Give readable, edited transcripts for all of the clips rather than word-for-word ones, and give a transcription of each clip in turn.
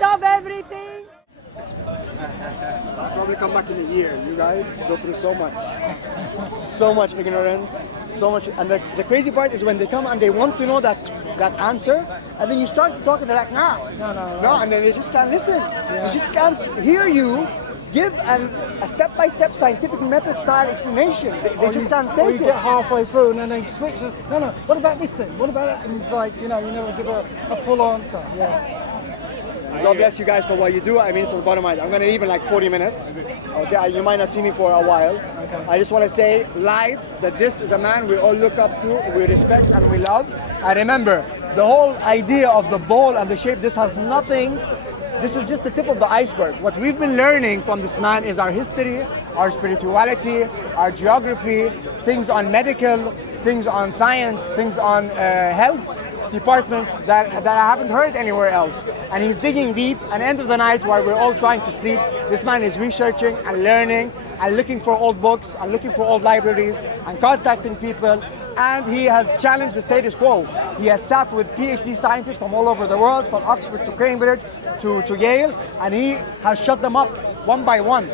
lot of everything. I'll probably come back in a year. You guys go through so much. So much ignorance, so much. And the crazy part is when they come and they want to know that answer, and then you start to talk and they're like, no, and then they just can't listen. They just can't hear you give a step-by-step scientific method style explanation. They just can't take it. You get halfway through and then they switch. No, what about this thing? What about that? And it's like, you never give a full answer. Yeah. God bless you guys for what you do. I mean, from the bottom of my heart. I'm going to leave in like 40 minutes. Okay, you might not see me for a while. Okay. I just want to say live that this is a man we all look up to, we respect and we love. And remember, the whole idea of the bowl and the shape, this is just the tip of the iceberg. What we've been learning from this man is our history, our spirituality, our geography, things on medical, things on science, things on health departments that I haven't heard anywhere else. And he's digging deep, and end of the night while we're all trying to sleep, this man is researching and learning and looking for old books and looking for old libraries and contacting people. And he has challenged the status quo. He has sat with PhD scientists from all over the world, from Oxford to Cambridge to Yale, and he has shut them up one by one.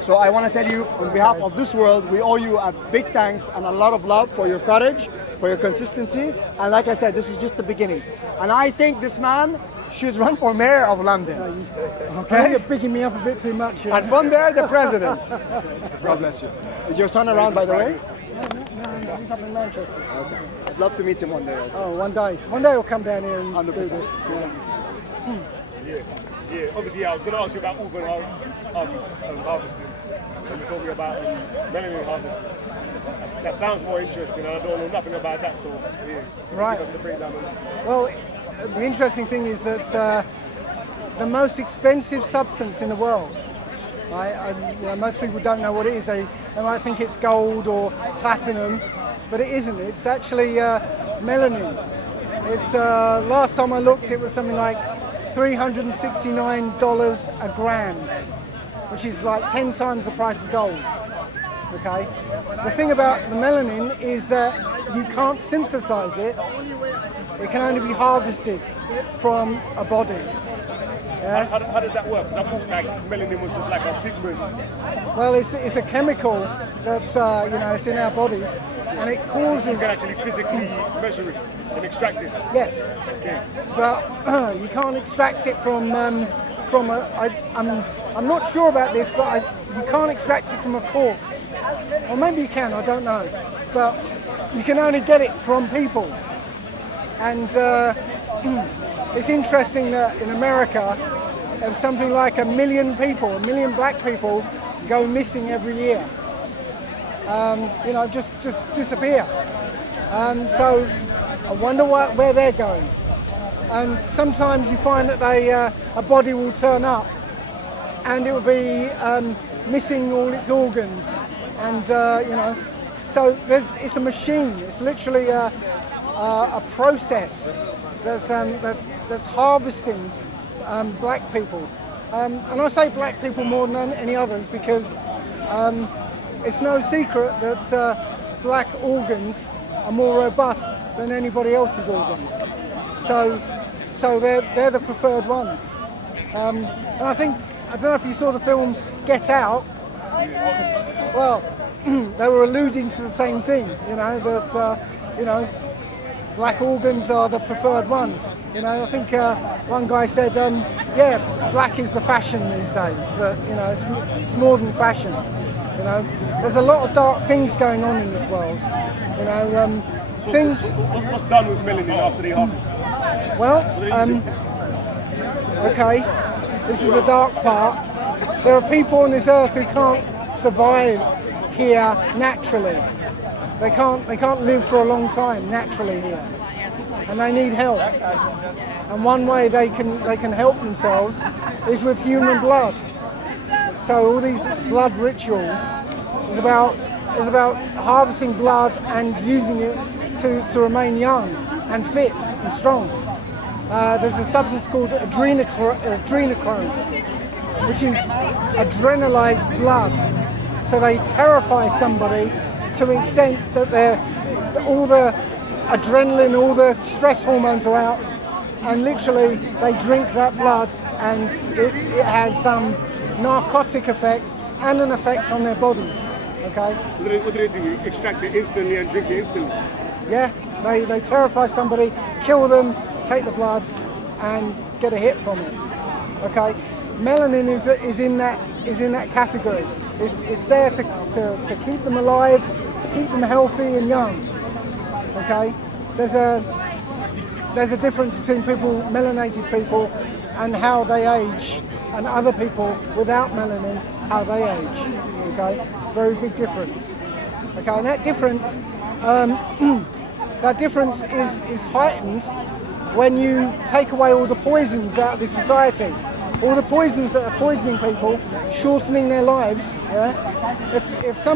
So I want to tell you, on behalf of this world, we owe you a big thanks and a lot of love for your courage, for your consistency, and like I said, this is just the beginning. And I think this man should run for mayor of London. Okay? You're picking me up a bit too much here. And from there, the president. God bless you. Is your son around, by the way? No, he's up in Manchester. Okay. I'd love to meet him one day also. Oh, one day. One day he'll come down here and 100%. do this. Yeah. Obviously, I was going to ask you about organ harvesting. And you told me about melanin harvesting. That sounds more interesting, and I don't know nothing about that. So, right. Give us the breakdown on that. Well, the interesting thing is that the most expensive substance in the world. Most people don't know what it is. They might think it's gold or platinum, but it isn't. It's actually melanin. It's last time I looked, it was something like $369 a gram, which is like 10 times the price of gold. Okay. The thing about the melanin is that you can't synthesize it. It can only be harvested from a body. Yeah? How does that work? Because I thought like melanin was just like a pigment. Well, it's a chemical that's it's in our bodies, and it causes. You can actually physically measure it and extract it. Yes. Okay. But you can't extract it from I'm not sure about this, but you can't extract it from a corpse. Or maybe you can, I don't know. But you can only get it from people. And it's interesting that in America, there's something like 1 million black people go missing every year. Just disappear. So I wonder where they're going. And sometimes you find that a body will turn up and it will be missing all its organs. And, so it's a machine. It's literally a process that's harvesting black people. And I say black people more than any others because it's no secret that black organs are more robust than anybody else's organs. So they're the preferred ones. And I don't know if you saw the film Get Out. Well, they were alluding to the same thing, that black organs are the preferred ones. I think one guy said, black is the fashion these days, but it's more than fashion. There's a lot of dark things going on in this world. So things. What's done with melanin after they harvest? Well, okay, this is the dark part. There are people on this earth who can't survive here naturally. They can't live for a long time naturally here, and they need help. And one way they can help themselves is with human blood. So all these blood rituals is about harvesting blood and using it to remain young and fit and strong. There's a substance called adrenochrome, which is adrenalized blood. So they terrify somebody to the extent that all the adrenaline, all the stress hormones are out, and literally they drink that blood, and it has some narcotic effect and an effect on their bodies. Okay. What do they do? Extract it instantly and drink it instantly? Yeah, they terrify somebody, kill them, take the blood, and get a hit from it. Okay. Melanin is in that category. It's there to keep them alive, keep them healthy and young. Okay. There's a difference between melanated people and how they age, and other people without melanin, how they age. Okay, very big difference. Okay, and that difference is heightened when you take away all the poisons out of this society. All the poisons that are poisoning people, shortening their lives. Yeah? If a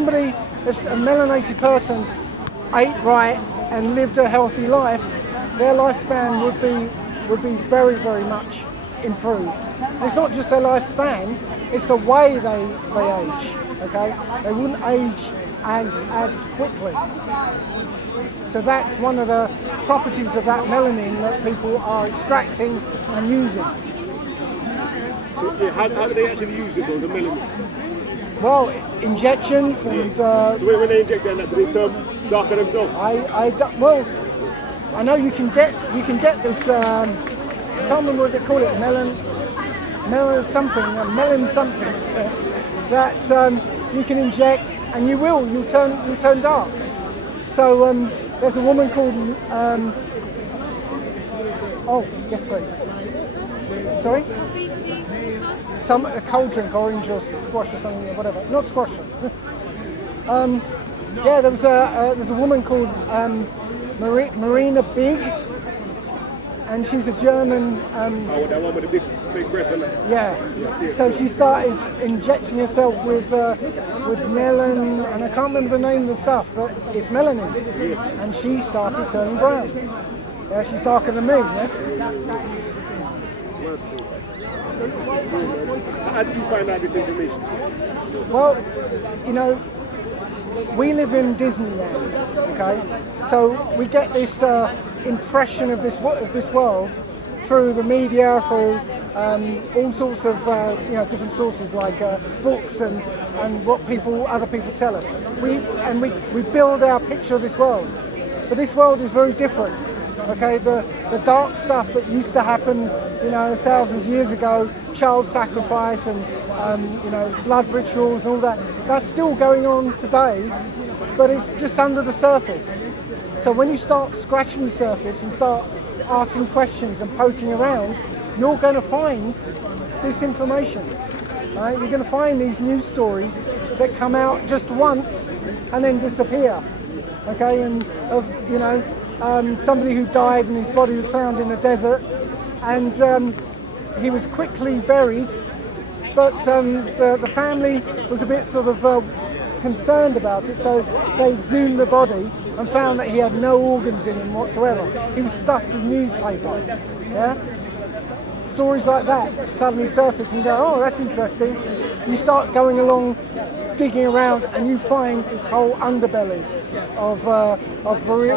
melanated person ate right and lived a healthy life, their lifespan would be very, very much improved. And it's not just their lifespan, it's the way they age. Okay? They wouldn't age as quickly. So that's one of the properties of that melanin that people are extracting and using. So yeah, how do they actually use it though, the melanin? Well, injections and... So when they inject it, do they turn darker themselves? I know you can get this. I can't remember what they call it. Melon something that you can inject, and you'll turn dark. So there's a woman called. Oh yes, please. Sorry. A cold drink, orange or squash or something, or whatever. Not squash. Yeah, there's a woman called Marina Big, and she's a German. Oh, that one with the big fake breasts, isn't it? Yeah. So she started injecting herself with melon, and I can't remember the name of the stuff, but it's melanin. Yeah. And she started turning brown. Yeah, she's darker than me. Yeah. How did you find out this information? Well, we live in Disneyland, okay? So we get this impression of this world through the media, through all sorts of different sources like books and what other people tell us. We build our picture of this world, but this world is very different. Okay, the dark stuff that used to happen, thousands of years ago, child sacrifice and blood rituals and all that, that's still going on today, but it's just under the surface. So when you start scratching the surface and start asking questions and poking around, you're going to find this information. Right? You're going to find these news stories that come out just once and then disappear. Okay, and of somebody who died and his body was found in the desert, and he was quickly buried, but the family was a bit sort of concerned about it, so they exhumed the body and found that he had no organs in him whatsoever. He was stuffed with newspaper. Yeah? Stories like that suddenly surface and you go, oh, that's interesting. You start going along, digging around, and you find this whole underbelly of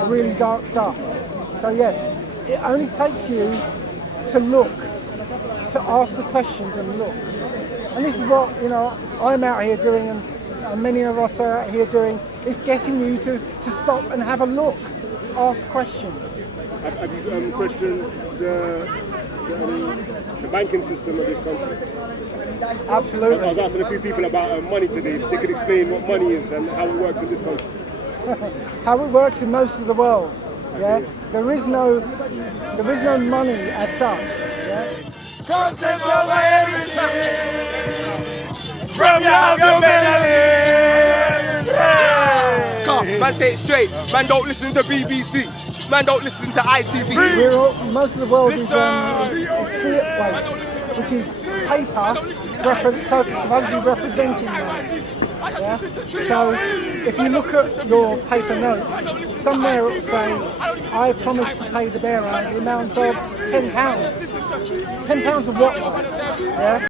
really dark stuff. So yes, it only takes you to look, to ask the questions and look. And this is what I'm out here doing, and many of us are out here doing, is getting you to stop and have a look, ask questions. Have you questioned the banking system of this country? Absolutely. I was asking a few people about money today, if they could explain what money is and how it works in this country. How it works in most of the world. Yeah, there is no money as such. Yeah? Come take over everything from your melanin. Come, man, say it straight. Man, don't listen to BBC. Man, don't listen to ITV. Most of the world is fiat-based, which is paper supposedly representing money. Yeah? So if you look at your paper notes, somewhere it will say, I promise to pay the bearer the amount of £10. £10 of what? Yeah?